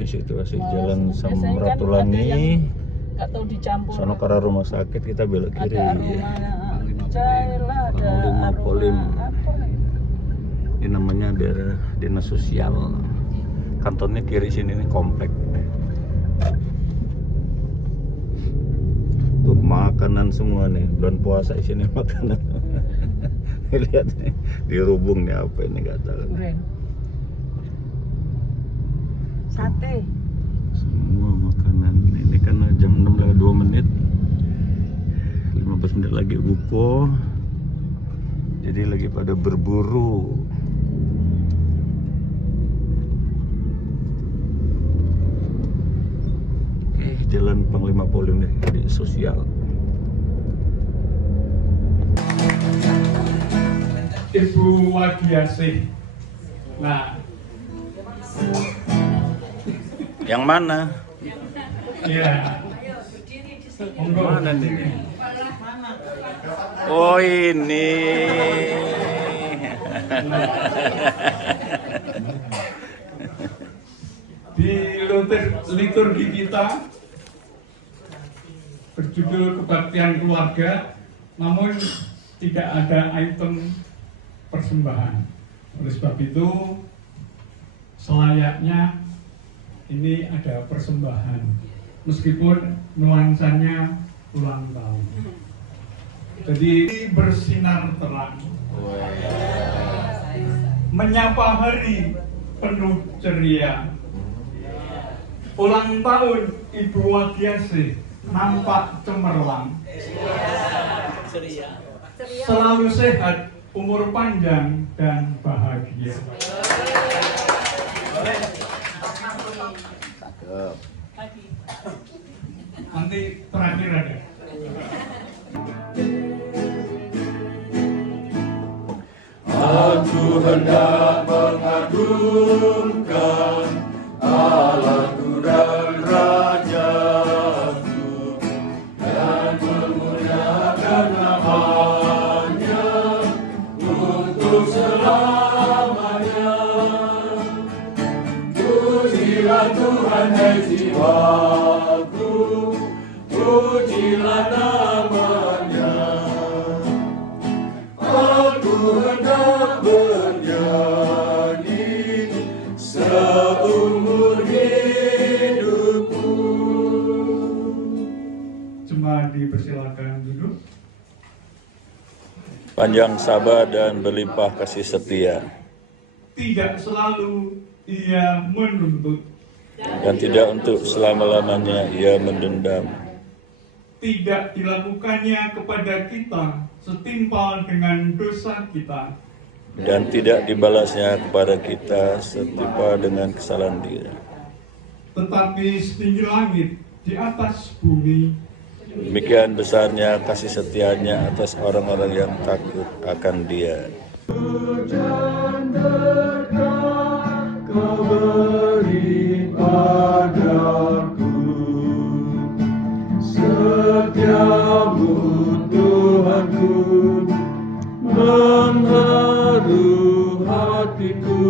Ini situasi Jalan Samratulangi. Nggak tahu dicampur. Sono ke arah rumah sakit kita belok kiri. Ada aroma cair lah, ada aroma Polim. apa itu. Ini namanya daerah dinas sosial. Kantornya kiri sini nih, komplek. Tuh makanan semua nih, bulan puasa di sini makanan. Lihat nih, dirubung nih apa ini nggak tahu. Durian. Sate. Semua makanan ini karena jam 6 lewat 2 menit, 15 menit lagi buko, jadi lagi pada berburu. Oke, Jalan Panglima Polim nih di sosial. Ibu Wadiasih. Nah, Yang mana? ya. Mana nih? Oh ini. Di liturgi kita berjudul Kebaktian Keluarga, namun tidak ada item persembahan. Oleh sebab itu, selayaknya ini ada persembahan, meskipun nuansanya ulang tahun. Jadi bersinar terang, menyapa hari penuh ceria. Ulang tahun Ibu Wadiasih nampak cemerlang, selalu sehat, umur panjang dan bahagia. Nanti terakhir ada. Aku hendak mengagungkan Allahku dan Rajaku dan memuliakan namanya untuk selamanya. Pujilah Tuhan hai jiwaku, pujilah namanya. Aku hendak bernyanyi seumur hidupku. Jemaat dipersilakan duduk. Panjang sabar dan berlimpah kasih setia, Tidak selalu ia menuntut, dan tidak untuk selama-lamanya ia mendendam. tidak dilakukannya kepada kita setimpal dengan dosa kita, Dan tidak dibalasnya kepada kita setimpal dengan kesalahan dia. tetapi setinggi langit di atas bumi. Demikian besarnya kasih setianya atas orang-orang yang takut akan dia. Hujan berkah kau beri padaku, setiamu Tuhanku mengharu hatiku.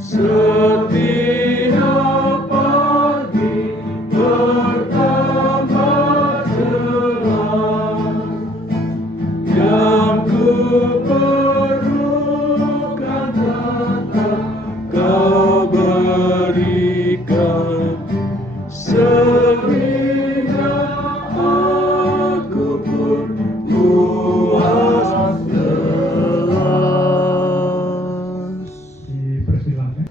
Setiap pagi bertambah cerah, yang ku perlukan tetap kau berikan, sehingga aku pun puas jelas. Dipersilakan.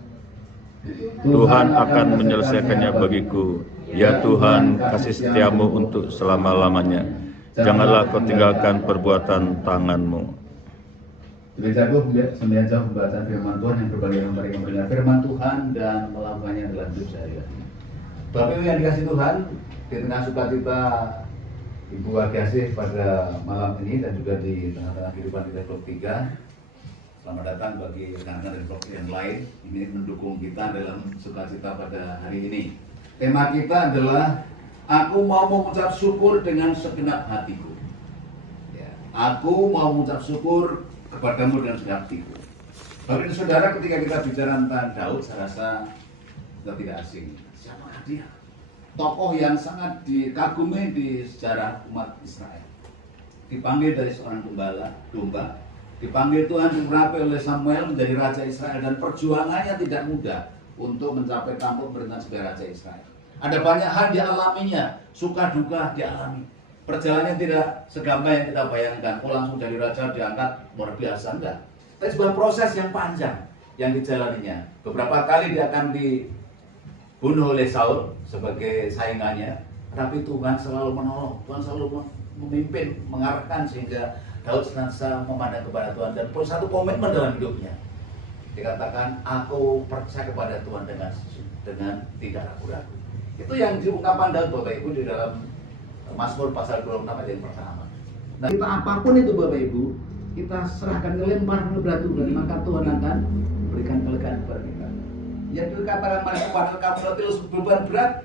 Tuhan akan menyelesaikannya bagiku. Ya Tuhan, kasih setiamu untuk selama-lamanya. Janganlah kau tinggalkan perbuatan tanganmu. Gerejaku senantiasa membaca firman Tuhan yang berbagi dengan mereka mendengar firman Tuhan dan melakukannya dalam hidup sehari-hari. Bapak Ibu yang dikasih Tuhan, di tengah sukacita Ibu Wadiasih pada malam ini dan juga di tengah-tengah kehidupan kita blok 3, selamat datang bagi rekan-rekan dari blok yang lain. Ini mendukung kita dalam sukacita pada hari ini. Tema kita adalah aku mau mengucap syukur dengan segenap hatiku. Ya, aku mau mengucap syukur kepadamu dengan segenap hatiku. Bapak dan saudara, ketika kita bicara tentang Daud, saya rasa sudah tidak asing. Siapakah dia? Tokoh yang sangat dikagumi di sejarah umat Israel. Dipanggil dari seorang domba, dipanggil Tuhan diurapi oleh Samuel menjadi Raja Israel, dan perjuangannya tidak mudah untuk mencapai tampuk pemerintahan sebagai Raja Israel. Ada banyak hal dialaminya, suka duka dialami. Perjalanannya tidak segampang yang kita bayangkan. Oh, langsung dari raja diangkat luar biasa, enggak. Tapi sebuah proses yang panjang yang dijalaninya. Beberapa kali dia akan dibunuh oleh Saul sebagai saingannya, tapi Tuhan selalu menolong, Tuhan selalu memimpin, mengarahkan sehingga Daud senantiasa memandang kepada Tuhan, dan satu komitmen dalam hidupnya. Dikatakan, aku percaya kepada Tuhan dengan tidak ragu-ragu. Itu yang diungkapkan Daud, Bapak Ibu, di dalam Mazmur pasal 26 ayat yang pertama. Nah, kita apapun itu Bapak Ibu, kita serahkan, lempar ke berat Tuhan, maka Tuhan akan berikan kelegaan kepada kita. Yang dikatakan kepada kamu terus beban berat,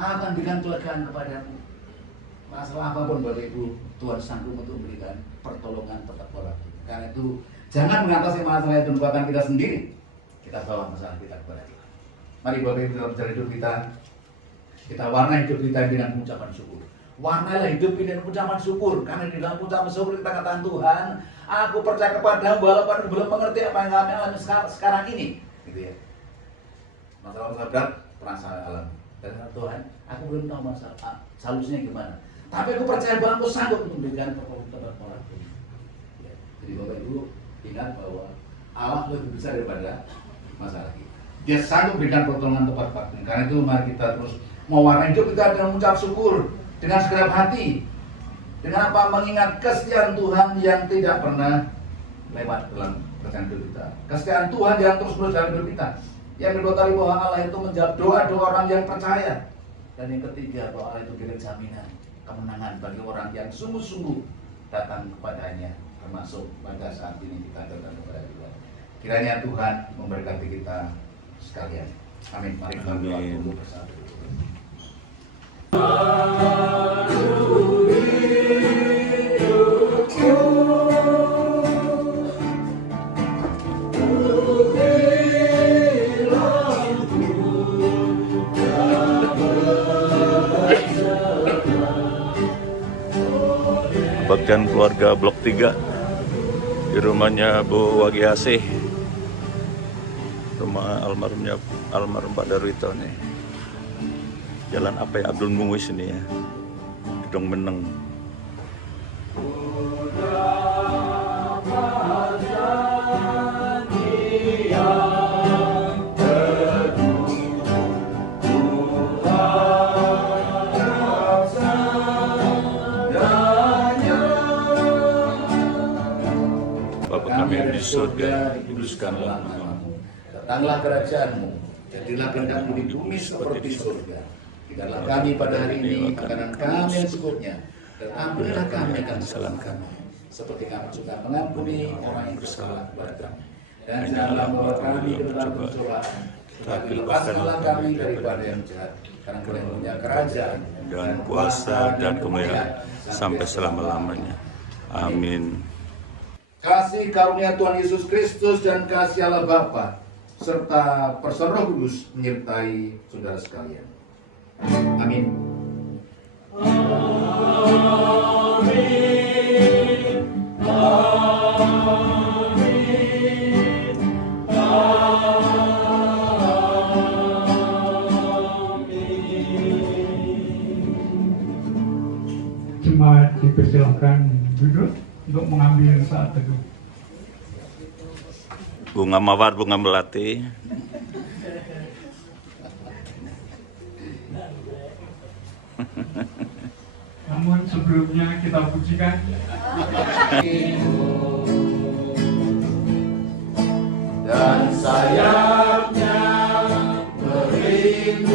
akan berikan kelegaan kepadamu. Masalah apapun Bapak Ibu, Tuhan sanggup untuk memberikan pertolongan tepat waktu. Karena itu jangan mengatasi masalah itu bukan kita sendiri. Kita bawa masalah kita kepada Tuhan. Mari Bapak Ibu, dalam jalan hidup kita warnai hidup kita dengan ucapan syukur. Warnailah hidup ini dengan ucapan syukur. Karena di dalam ucapan syukur kita katakan, Tuhan, aku percaya kepadamu walaupun aku belum mengerti apa yang kami alami sekarang ini. Gitu ya. Masalah-masalah berat pernah saya alami. Dan Tuhan, aku belum tahu masalah solusinya gimana. Tapi aku percaya bahwa aku sanggup memberikan pertolongan orang. Ya. Jadi Bapak Ibu ingat bahwa Allah lebih besar daripada masalah kita. Dia sanggup memberikan pertolongan tepat waktu. Karena itu mari kita terus mewarnai hidup kita dengan mengucap syukur, dengan segenap hati, dengan apa? Mengingat kesetiaan Tuhan yang tidak pernah lewat dalam perjalanan hidup kita. Kesetiaan Tuhan yang terus menerus dalam hidup kita. Yang kedua kali bahwa Allah itu menjawab doa-doa orang yang percaya. Dan yang ketiga bahwa Allah itu beri jaminan kemenangan bagi orang yang sungguh-sungguh datang kepadanya, termasuk pada saat ini kita datang kepada Tuhan. Kiranya Tuhan memberkati kita sekalian. Amin. Mari kita berdoa bersama. Bagian keluarga Blok 3 di rumahnya Bu Wagiasih, rumah almarhum Pak Darwito nih. Jalan apa ya, Abdul Muis ini ya, Gedong Meneng. Bapa kami yang di surga, dikuduskanlah namamu. Datanglah kerajaanmu, jadilah kehendakmu di bumi seperti surga. Berikanlah kami pada hari ini makanan kami yang secukupnya, dan ampunilah kami akan kesalahan kami, seperti kami juga mengampuni orang yang bersalah kepada kami. Dan janganlah membawa kami ke dalam pencobaan, tetapi lepaskanlah kami daripada yang jahat. Karena Engkau yang punya kerajaan Dan kuasa dan kemuliaan sampai selama-lamanya. Amin. Kasih karunia Tuhan Yesus Kristus dan kasih Allah Bapa serta persekutuan Roh Kudus menyertai saudara sekalian. Amin. Jemaat dipersilakan duduk untuk mengambil saat teduh. Bunga mawar, bunga melati. Namun sebelumnya kita pujikan. Dan sayapnya melindungimu,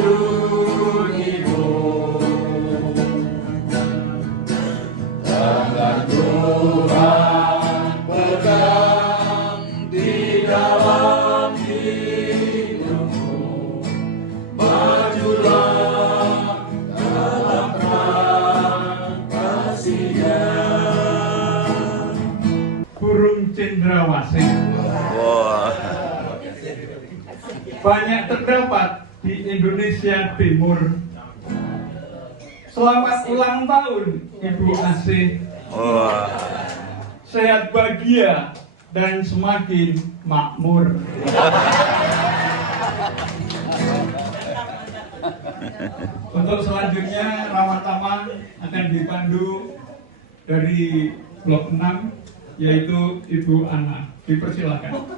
tangan Tuhan pegang di dalam hidupmu. Majulah dalam terang kasih-Nya. Burung cendrawasih Wah, banyak terdapat di Indonesia Timur. Selamat ulang tahun Ibu Asih. Wah. Sehat bahagia dan semakin makmur. Untuk selanjutnya Rawat Taman akan dipandu dari blok 6 yaitu Ibu Ana. Dipersilakan.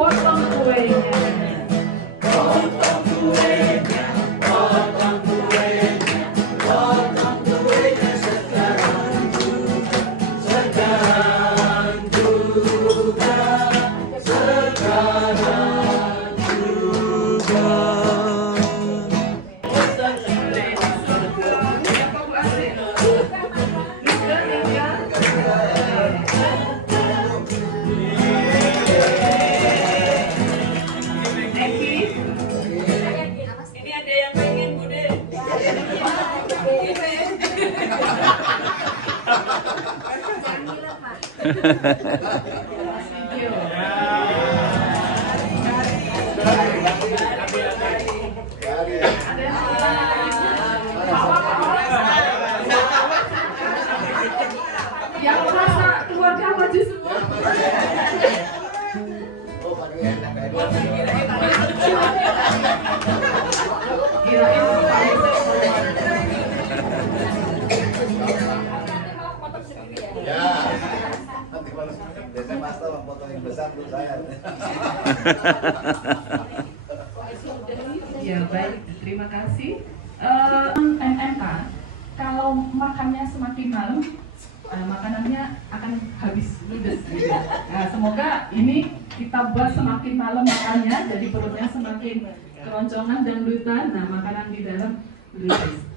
Potong kuenya. Ini ada yang pengen Bude. Yang merasa keluarga maju semua. Biasanya Mas Tahu foto yang besar untuk saya. Ya baik, terima kasih. MMK, kalau makannya semakin malam, makanannya akan habis ludes. Gitu. Nah, semoga ini kita buat semakin malam makannya, jadi perutnya semakin keroncongan dan lutan. Nah, makanan di dalam ludes.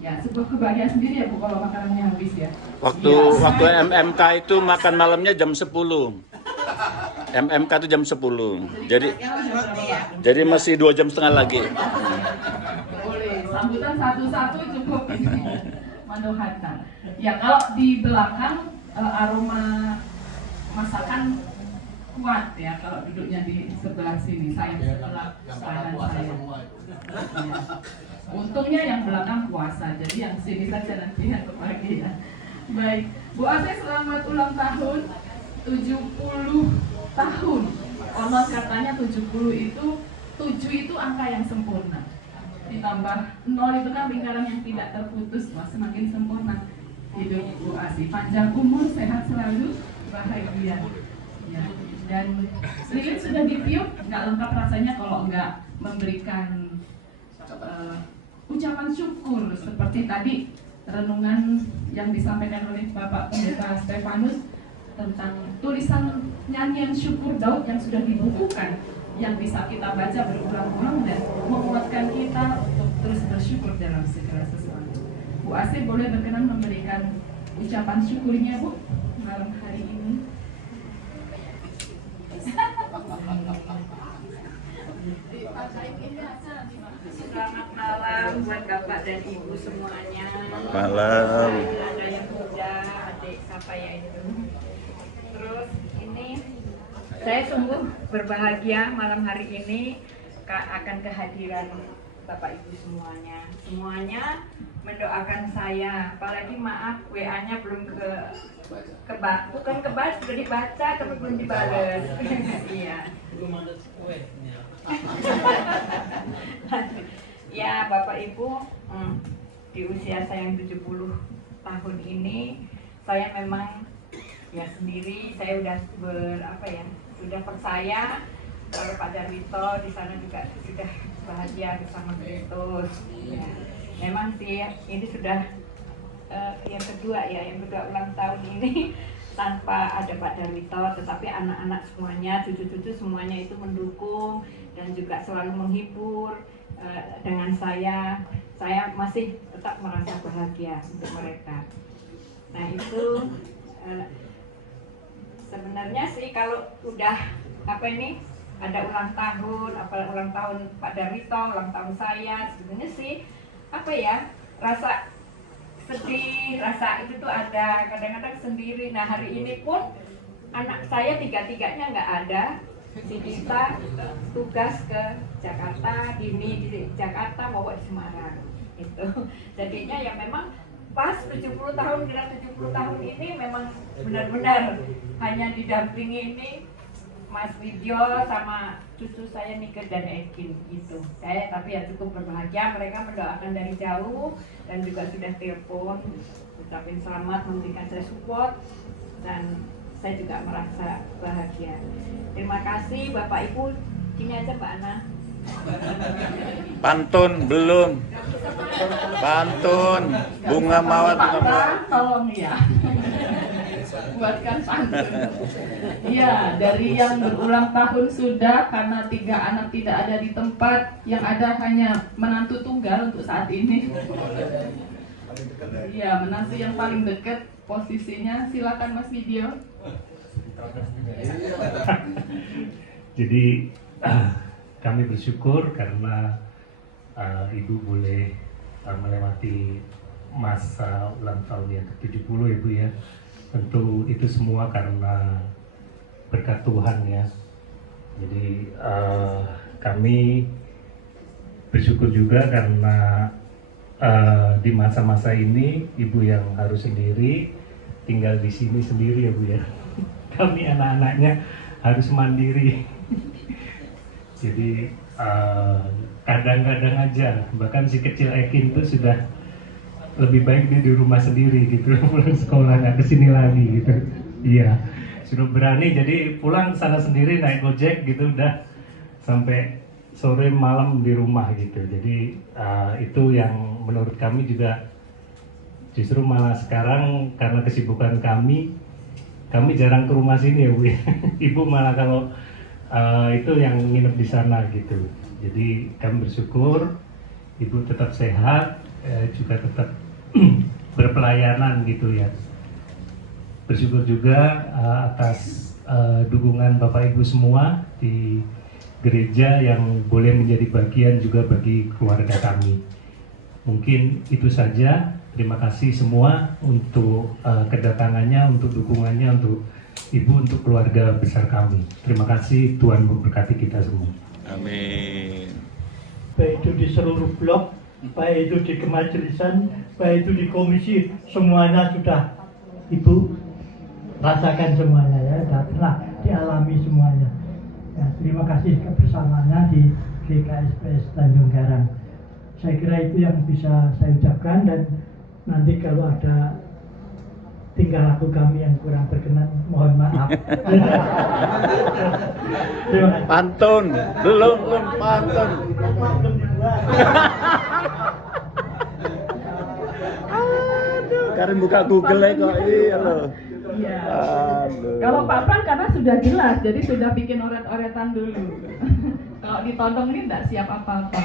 Ya, sebuah kebahagiaan sendiri ya Bu kalau makanannya habis ya. Waktu Ya, waktu MMK itu makan malamnya jam 10. MMK itu jam 10. Jadi masih 2,5 jam lagi. Boleh, sambutan satu-satu cukup menuhankan. Ya, kalau di belakang aroma masakan kuat ya kalau duduknya di sebelah sini, saya sebelah kanan saya. Ya. Untungnya yang belakang puasa, jadi yang sini saja nanti yang kebahagiaan. Baik, Bu Asih selamat ulang tahun 70 tahun. Konon katanya 70 itu 7 itu angka yang sempurna. Ditambah 0 itu kan lingkaran yang tidak terputus, wah semakin sempurna hidup Bu Asih. Panjang umur, sehat selalu, bahagia. Ya. Dan lilin sudah ditiup, nggak lengkap rasanya kalau nggak memberikan ucapan syukur seperti tadi renungan yang disampaikan oleh Bapak Pendeta Stefanus tentang tulisan nyanyian syukur Daud yang sudah dibukukan, yang bisa kita baca berulang-ulang dan menguatkan kita untuk terus bersyukur dalam segala sesuatu. Bu Asih boleh berkenan memberikan ucapan syukurnya Bu malam hari ini. Ini aja nanti Pak. malam buat Bapak dan Ibu semuanya. Malam. Ada yang muda, adik siapa ya itu. Terus ini saya sungguh berbahagia malam hari ini akan kehadiran Bapak Ibu semuanya. Semuanya mendoakan saya, apalagi maaf WA-nya belum bukan kebaca, sudah dibaca tapi belum dibales. Iya. Ya Bapak Ibu, di usia saya yang 70 tahun ini saya memang ya sendiri, saya udah sudah percaya kalau Pak Darwito di sana juga sudah bahagia bersama Kristus. Ya. Memang sih ini sudah yang kedua ulang tahun ini tanpa ada Pak Darwito, tetapi anak-anak semuanya, cucu-cucu semuanya itu mendukung dan juga selalu menghibur dengan saya. Saya masih tetap merasa bahagia untuk mereka. Nah itu sebenarnya sih kalau udah ada ulang tahun Pak Darwito, ulang tahun saya, sebenarnya sih rasa sedih, rasa itu tuh ada, kadang-kadang sendiri. Nah hari ini pun anak saya tiga-tiganya nggak ada. Si Dita tugas ke Jakarta, Dini di Jakarta, Wawa di Semarang. Itu jadinya ya memang pas 70 tahun, kira 70 tahun ini memang benar-benar hanya didampingi ini Mas Widyo sama cucu saya Nike dan Ekin itu. Saya tapi ya cukup berbahagia, mereka mendoakan dari jauh dan juga sudah telepon ucapin selamat, memberikan saya support dan saya juga merasa bahagia. Terima kasih Bapak Ibu. Gini aja Mbak Ana. Pantun belum. Pantun. Bunga mawar. Tolong ya. Buatkan pantun. Iya, dari yang berulang tahun sudah, karena 3 anak tidak ada di tempat, yang ada hanya menantu tunggal untuk saat ini. Iya, menantu yang paling dekat posisinya. Silakan Mas Widyo. Jadi kami bersyukur karena Ibu boleh melewati masa ulang tahun yang ke-70 ya Bu ya. Tentu itu semua karena berkat Tuhan ya. Jadi kami bersyukur juga karena di masa-masa ini Ibu yang harus sendiri, tinggal di sini sendiri ya Bu ya. Kami anak-anaknya harus mandiri. Jadi kadang-kadang aja, bahkan si kecil Ekin itu sudah lebih baik dia di rumah sendiri gitu, pulang sekolah nggak kesini lagi gitu. Iya, sudah berani jadi pulang sana sendiri naik gojek gitu, udah sampai sore malam di rumah gitu. Jadi itu yang menurut kami juga justru malah sekarang karena kesibukan kami jarang ke rumah sini ya Bu. Ibu malah kalau itu yang nginep di sana gitu. Jadi kami bersyukur Ibu tetap sehat, juga tetap berpelayanan gitu ya. Bersyukur juga atas dukungan Bapak Ibu semua di gereja yang boleh menjadi bagian juga bagi keluarga kami. Mungkin itu saja. Terima kasih semua untuk kedatangannya, untuk dukungannya, untuk Ibu, untuk keluarga besar kami. Terima kasih, Tuhan memberkati kita semua. Amin. Baik itu di seluruh blok, baik itu di kemajelisan, baik itu di komisi, semuanya sudah Ibu rasakan semuanya ya, dan telah dialami semuanya. Ya, terima kasih kebersamaannya di GKSPS Tanjung Garang. Saya kira itu yang bisa saya ucapkan, dan nanti kalau ada tingkah laku kami yang kurang berkenan, mohon maaf. Terima kasih. Pantun. Belum pantun. Aduh, Karin buka Google kok. Iya loh. Iya. Aduh. Kalau Pak Pran karena sudah jelas, jadi sudah bikin oret-oretan dulu. Kalau ditodong ini tidak siap apa-apa.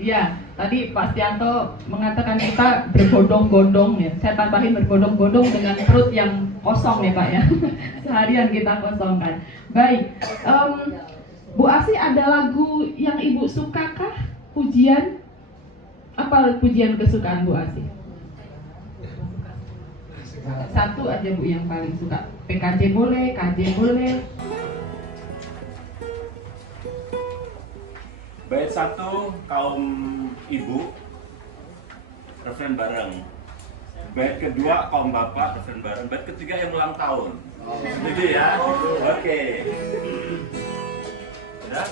Iya, tadi Pak Stianto mengatakan kita berbondong-bondong ya. Saya tambahin berbondong-bondong dengan perut yang kosong ya Pak ya. Seharian kita kosongkan. Baik, Bu Asi ada lagu yang Ibu suka kah? Pujian? apa pujian kesukaan Bu Asih? Satu aja Bu yang paling suka. PKJ boleh, KJ boleh. Bait 1 kaum ibu, referen bareng. Bait kedua kaum bapak, referen bareng. Bait ketiga yang ulang tahun. Setuju ya? Oke. Ya.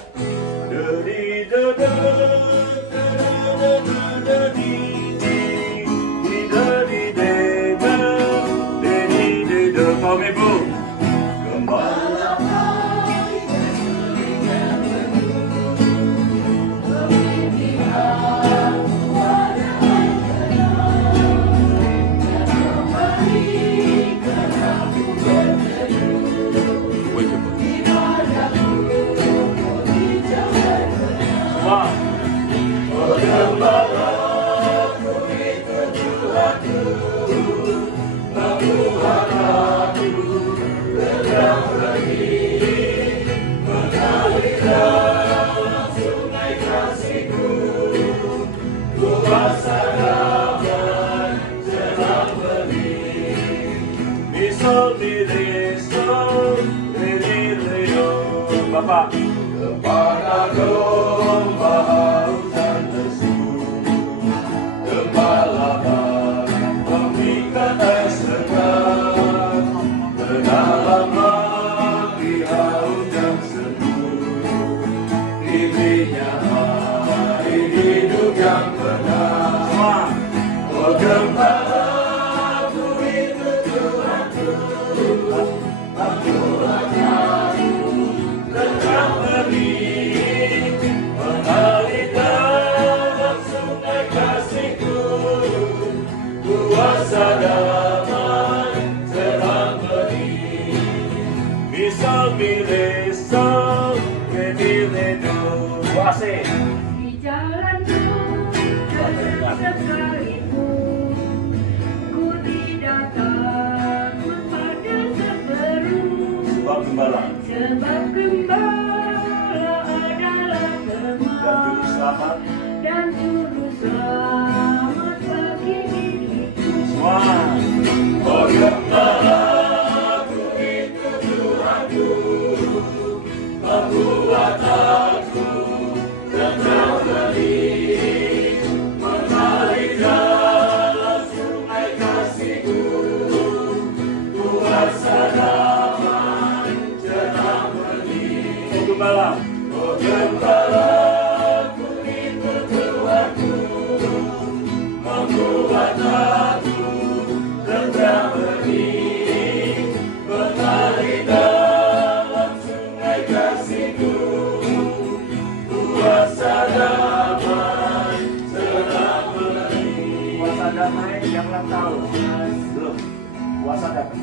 Dodi dodo, dodi di dodi dedo, dodi dedo. Kaum ibu, gembala. Bapak kepada domba hujan lesu, gembala memikat segar, dalam hati hujan seduh, dirinya hari hidup yang benar. Oh gembala ku itu Tuhanku, aku mengalir dalam sungai kasihku, kuasa damai terang bening, misal miresal kemiledu kuasa Di jalanku sekalipun ku tidak takut pada seberu, sebab gembala sebab gembala adalah teman dan juru selamat bagi hidupku. semua. Oh gembala ku itu Tuhanku, membuat aku tenang bening, mengalir dalam sungai kasihku, kuasa damai terang bening. Oh gembala, oh gembala ku itu Tuhanku, membuat aku tenang bening, mengalir dalam sungai kasihku, kuasa damai terang bening. Kuasa damai yang ulang tahun. Belum. Kuasa damai.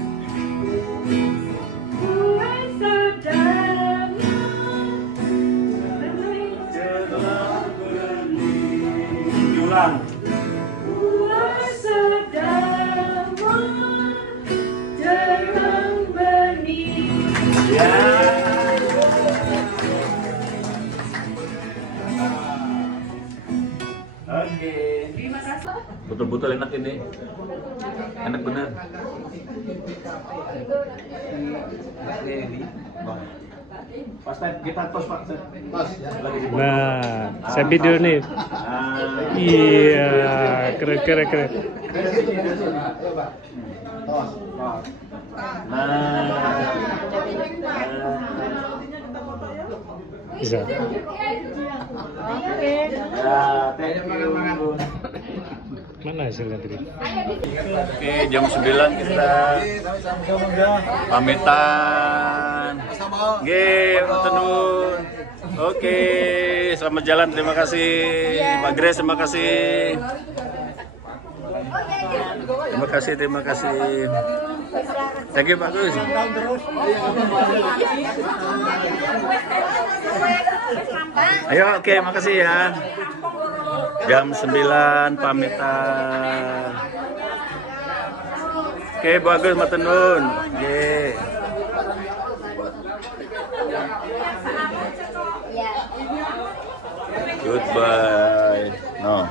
Kuasa damai Terang bening. Diulang. kuasa damai terang bening. Ya. Oke. Terima kasih. Betul-betul enak ini. Enak bener. Pas kita tos Pak. Tos, ya. Nah, saya video nih. Ah. Iya, keren. Ayo, Pak. Tos. Nah. Bisa. Ya, thank you. Mana hasilnya tadi? Oke, jam 9 kita pamitan. Oke, tenun. Oke, selamat jalan. Terima kasih. Pak Grace, terima kasih. Terima kasih. Thank you Pak Gus. Ayo, oke, makasih ya. Jam 9 pamitan. Oke, bagus matenun. Ye. Goodbye. No.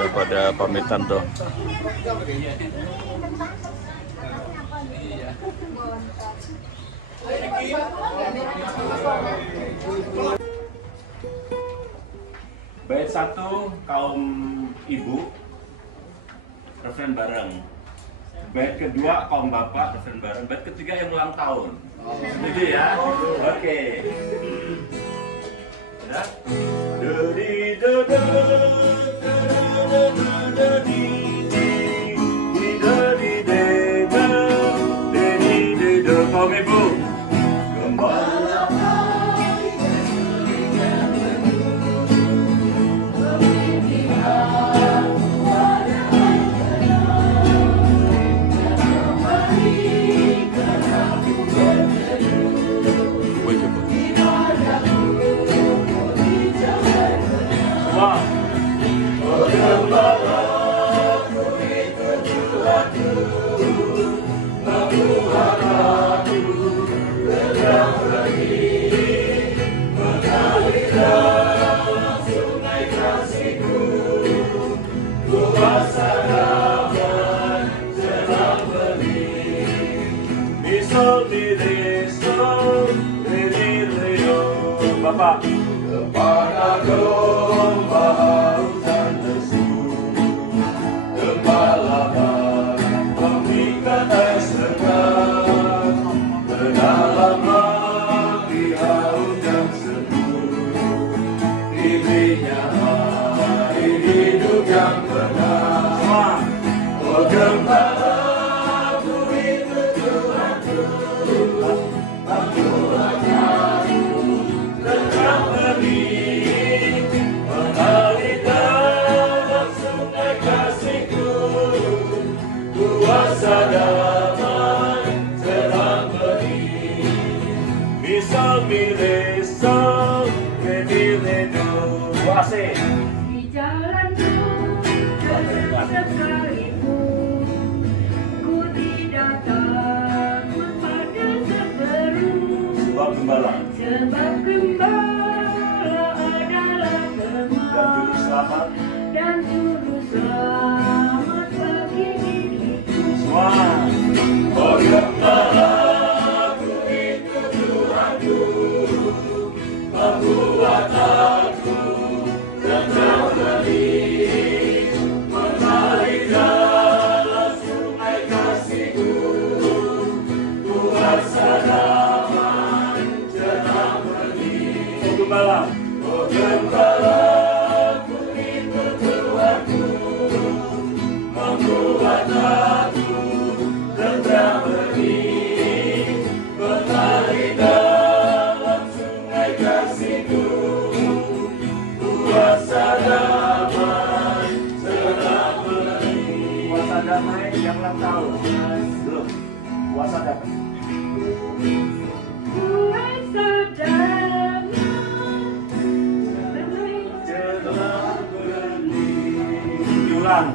udah pada pamitan tuh. Bait 1 kaum ibu, referen bareng. Bait kedua kaum bapak, referen bareng. Bait ketiga yang ulang tahun. Setuju ya? Oke. Ya. Dodi dodo, dodi do kaum ibu. Gembala Bapak kepada domba hujan lesu, gembala pemikat es segar, kedalaman di haus yang sejuk, dirinya hari hidup yang benar. Oh gembala ku itu Tuhanku, aku mengalir dalam sungai kasihku, kuasa damai terang beri. Misal miresal kemiledu wase Di jalanku sekalipun ku tidak takut pada seberang. sebab gembala Sebab gembala adalah teman dan juru selamat. dan juru selamat bagi diriku. Wah, oh gembala ku itu Tuhanku, membuat aku tenang beri, mengalir dalam sungai kasihku, kuasa damai tenang beri. Oh gembala, oh gembala ku itu Tuhanku, membuat aku tenang beri, mengalir dalam sungai kasihku, kuasa damai tenang beri. Kuasa damai yang ulang tahun. Belum. Kuasa damai. Kuasa damai Tenang beri. Diulang.